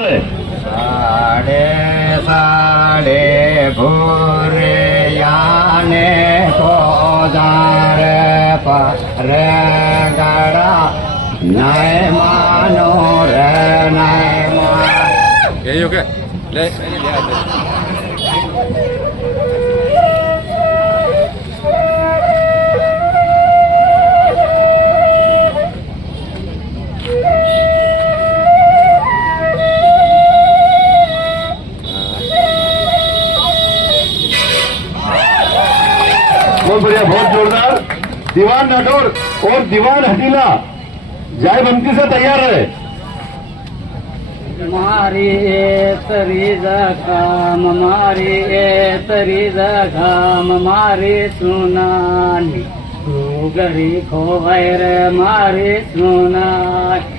साडे साडे भोरे याने को दार पर गड़ा नय मानो रे नय मान ये ओके ले बहुत बढ़िया, बहुत जोरदार। दीवान राठौर और दीवान हटीला जाय बनती से तैयार है। मारी तरी काम मारी तरी काम मारी सुनानी तू गरी खोवाय रे मारी सुनानी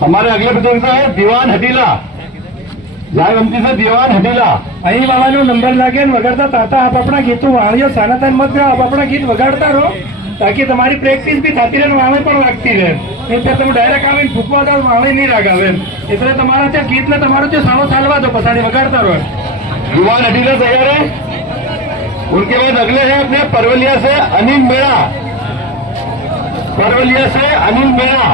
हमारे अगले प्रतियोगिता है दीवान हटीला जाय बनती से दीवान हटीला। અહીં બાવાનો નંબર લાગે ને વગાડતા તાતા આપ આપણા ગીતો વાળીઓ સાનાતાન મત ગાઓ, આપ આપણા ગીત વગાડતા રહો તાકી તમારી પ્રેક્ટિસ બી થતી રહે ને વાળે પણ લાગતી રહે. એટલે તમે ડાયરેક્ટ આવીને ફૂકવા દો વાળે નહીં રાગાવે એટલે તમારા ત્યાં ગીતને તમારો જે સારો ચાલવા દો પછાડી વગાડતા રહો. दीवान हटीला तैयार है। उनके बाद अगले हैं अपने परवलिया से अनिल मेरा, परवलिया से अनिल मेरा।